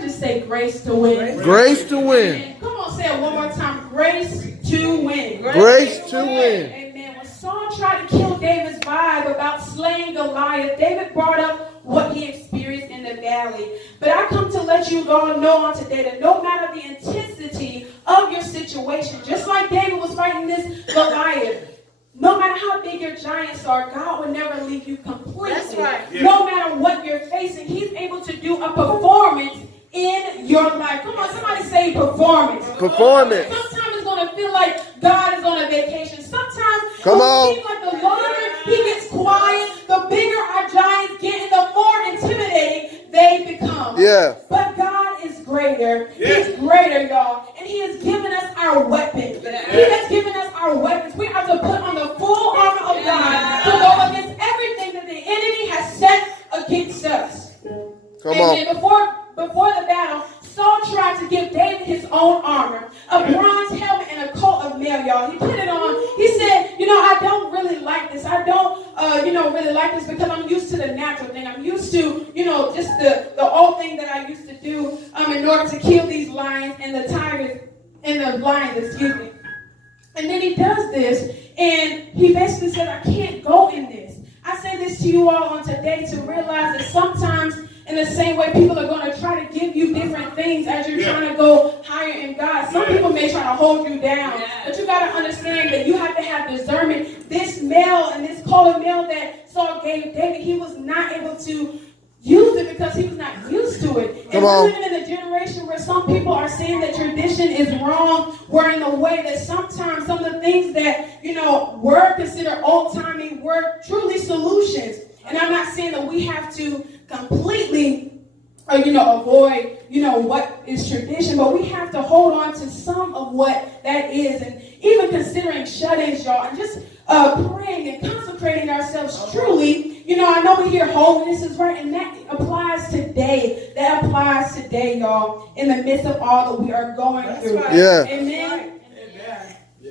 Just say grace to win. Grace to win. Amen. Come on, say it one more time. Grace to win. Grace to win. Amen. When Saul tried to kill David's vibe about slaying Goliath, David brought up what he experienced in the valley. But I come to let you all know on today that no matter the intensity of your situation, just like David was fighting this Goliath, no matter how big your giants are, God will never leave you completely. That's right. Yeah. No matter what you're facing, he's able to do a performance in your life. Come on, somebody say performance. Performance. Sometimes it's going to feel like God is on a vacation. Sometimes Come it on. seems like the longer he gets quiet, the bigger our giants get and the more intimidating they become. Yeah. But God is greater. He's greater, y'all. And he has given us our weapons. He has given us our weapons. We have to put on the full armor of God to go against everything that the enemy has set against us. Come on. And before the battle, Saul tried to give David his own armor, a bronze helmet and a coat of mail, y'all. He put it on. He said, I don't really like this. I don't, really like this because I'm used to the natural thing. I'm used to, just the old thing that I used to do in order to kill these lions and the tigers and the lions, excuse me. And then he does this, and he basically said, I can't go in this. I say this to you all on today to realize that sometimes in the same way, people are going to try to give you different things as you're trying to go higher in God. Some people may try to hold you down, but you got to understand that you have to have discernment. This mail and this coat of mail that Saul gave David, he was not able to use it because he was not used to it. And we're living in a generation where some people are saying that tradition is wrong. We're in a way that sometimes some of the things that, were considered old-timey were truly solutions. And I'm not saying that we have to completely, avoid, what is tradition, but we have to hold on to some of what that is. And even considering shut-ins, y'all, and just praying and consecrating ourselves truly. I know we hear holiness is right, and that applies today. That applies today, y'all, in the midst of all that we are going through. Right. Yeah. Amen.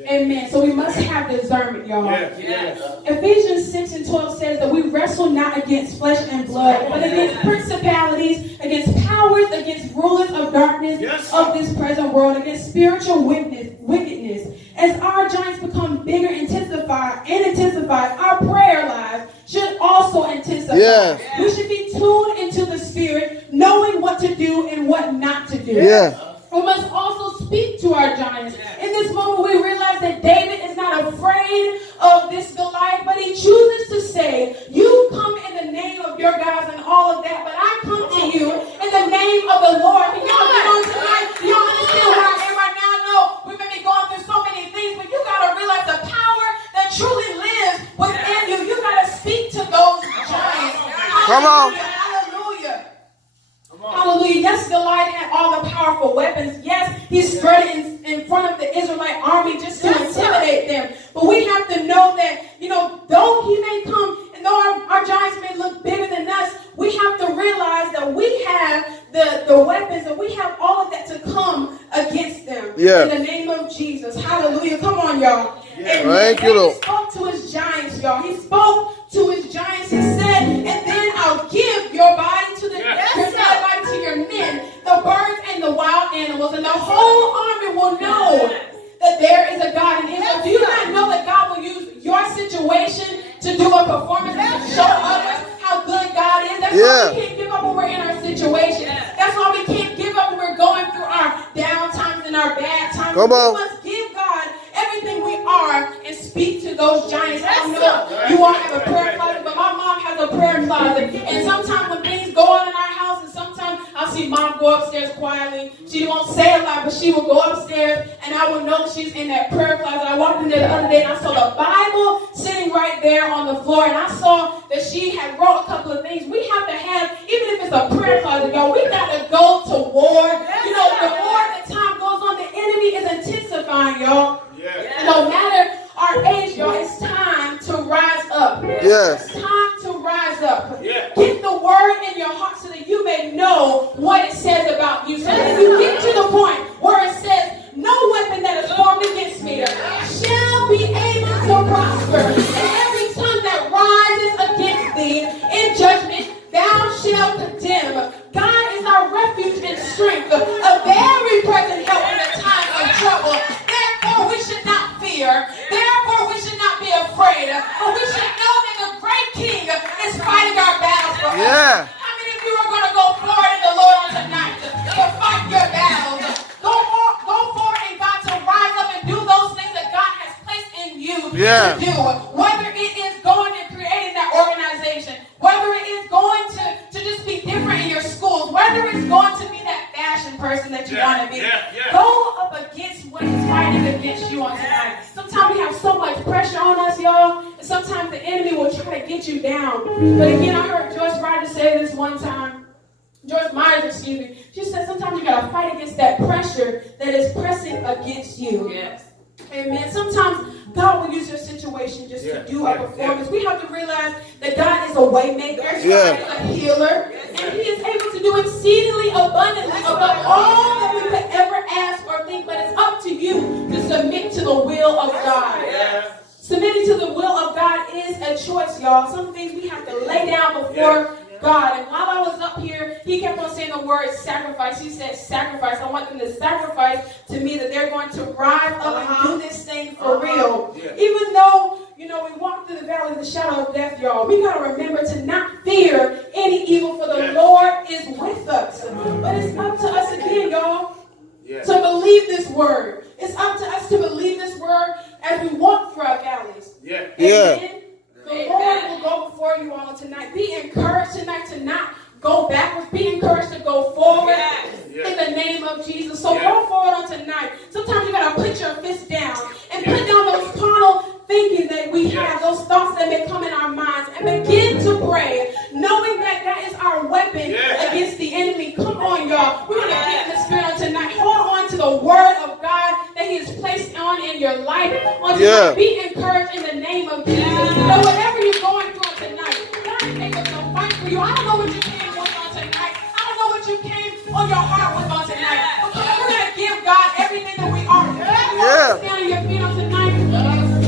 Amen. So we must have discernment, y'all. Yes. Ephesians 6:12 says that we wrestle not against flesh and blood, but against principalities, against powers, against rulers of darkness of this present world, against spiritual wickedness. As our giants become bigger, intensify, our prayer lives should also intensify. Yes. We should be tuned into the Spirit, knowing what to do and what not to do. Yeah. We must also speak to our giants. In this moment, we realize that David is not afraid of this Goliath, but he chooses to say, you come in the name of your gods and all of that, but I come to you in the name of the Lord. Can y'all get on tonight? You don't understand where I am right now? I know we may be going through so many things, but you got to realize the power that truly lives within you. You got to speak to those giants. Come on. Hallelujah. Yes, Goliath had all the powerful weapons. Yes, he strutted in front of the Israelite army just to intimidate them. But we have to know that, though he may come, and though our giants may look bigger than us, we have to realize that we have the weapons and we have all of that to come against them. Yeah. In the name of Jesus. Hallelujah. Come on, y'all. Yeah. Thank you, Lord. He spoke to his giants, y'all. He spoke to his giants. He said, and then I'll give your body to your men, the birds and the wild animals, and the whole army will know that there is a God in Israel. Do you not know that God will use your situation to do a performance and to show others how good God is? That's why we can't give up when we're in our situation. That's why we can't give up when we're going through our down times and our bad times. Come on. We must give God everything we are and speak to those giants. I know you all have a prayer closet, but my mom has a prayer closet. And sometimes when things go on in our house, and sometimes I'll see mom go upstairs quietly. She won't say a lot, but she will go upstairs, and I will know that she's in that prayer closet. I walked in there the other day, and I saw the Bible sitting right there on the floor, and I saw that she had wrote a couple of things. We have to have, even if it's a prayer closet, y'all, we got to go to war. The more that time goes on, the enemy is intensifying, y'all. And no matter our age, y'all, it's time to rise up. Yes. It's time to rise up. Get the word in your heart so that you may know what it says about you. So that you get to the point where it says, no weapon that is formed against me shall be able to prosper. And every tongue that rises against thee in judgment, thou shalt condemn. God is our refuge and strength. Yeah. to do. Whether it is going and creating that organization, whether it is going to just be different in your schools, whether it's going to be that fashion person that you want to be. Go up against what is fighting against you on tonight. Sometimes we have so much pressure on us, y'all, and sometimes the enemy will try to get you down. But again, I heard Joyce Ryder say this one time. Joyce Myers, excuse me. She said sometimes you gotta fight against that pressure that is pressing against you. Yes. Amen. Sometimes God will use your situation just to do a performance. We have to realize that God is a way maker, a healer, and He is able to do exceedingly abundantly above all that we could ever ask or think. But it's up to you to submit to the will of God. Submitting to the will of God is a choice, y'all. Some things we have to lay down before God. And while I was up here, he kept on saying the word sacrifice. He said sacrifice. I want them to sacrifice to me that they're going to rise up and do this thing for real. Even though, we walk through the valley of the shadow of death, y'all, we got to remember to not fear any evil, for the Lord is with us. But it's up to us again, y'all, to believe this word. It's up to us to believe this word as we walk through our valleys. Amen. The Lord will go before you all tonight. Be encouraged tonight to not go backwards. Be encouraged to go forward in the name of Jesus. So go forward on tonight. Sometimes you got to put your fist down and put down those carnal thinking that we have, those thoughts that may come in our minds, and begin to pray, knowing that that is our weapon against the enemy. Come on, y'all. We're going to get in the spirit on tonight. Hold on to the word of God that He has placed on in your life. On tonight, be encouraged in the name of Jesus. So whatever you're going through on tonight, God is able to fight for you. I don't know what you came with on tonight. I don't know what you came on your heart with on tonight. But we're going to give God everything that we are. Stand on your feet on tonight.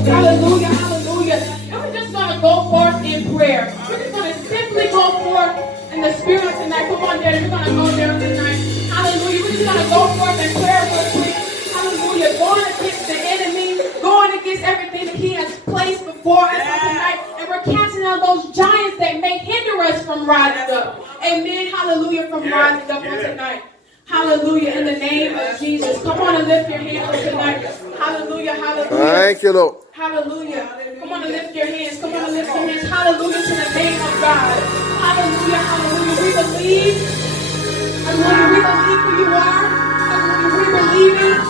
Hallelujah, hallelujah. And we're just going to go forth in prayer. We're just going to simply go forth in the spirit tonight. Come on, Daddy. We're going to go there tonight. Hallelujah. We're just going to go forth in prayer real quick. Hallelujah. Going against the enemy. Going against everything that He has placed before us tonight. And we're casting out those giants that may hinder us from rising up. Amen. Hallelujah. From rising up on tonight. Hallelujah, in the name of Jesus. Come on and lift your hands tonight. Hallelujah, hallelujah. Thank you, Lord. Hallelujah. Come on and lift your hands. Come on and lift your hands. Hallelujah to the name of God. Hallelujah, hallelujah. We believe. Hallelujah, we believe who you are. Hallelujah, we're believing.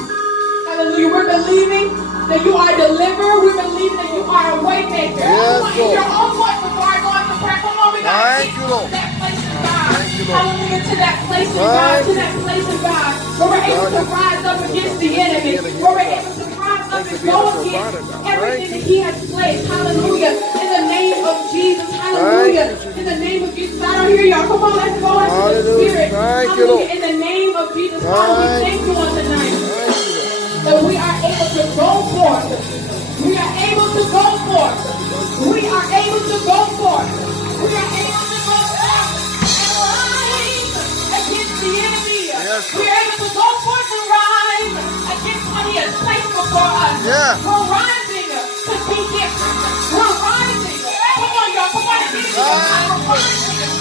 Hallelujah, we're believing that you are a deliverer. We believe that you are a way maker. Come on, in your own voice before I go into prayer. Come on, we got to get to that place in God. Hallelujah, to that place in God, to that place in God, where we're able to rise up against the enemy, where we're able to rise up and go against everything that He has placed. Hallelujah, in the name of Jesus. Hallelujah, in the name of Jesus. I don't hear y'all. Come on, let's go into the Spirit. Hallelujah, in the name of Jesus. Father, we thank you on tonight that we are able to go forth. We are able to go forth. We are able to go forth. We are able to go forth and rise against the enemy. We are able to go forth and rise against what He has placed before us. We're rising to be different. We're rising. Come on, y'all. Come on and get it. We're rising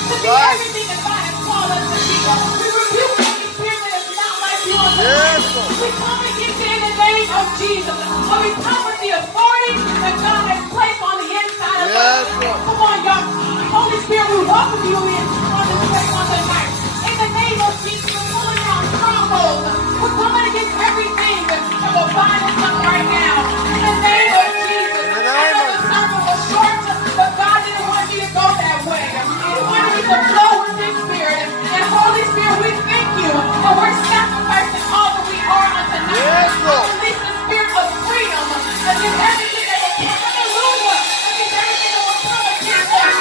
to be everything that God has called us to be. We rebuke every spirit that is not like you on the earth. We come against it in the name of Jesus. But we come with the authority that God has placed on the inside of us. Come on, y'all. Holy Spirit, we welcome you in on this place on tonight. In the name of Jesus, we're pulling down strongholds. We're coming against everything that will bind us up right now. In the name of Jesus. I know the sermon was short, but God didn't want you to go that way. He wanted you to flow with His Spirit. And Holy Spirit, we thank you. And we're sacrificing all that we are on tonight. Release the spirit of freedom against everything that will come. Hallelujah. Against everything that will come against us.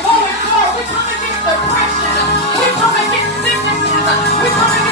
Going forward, we come against depression. We come against sicknesses. We come against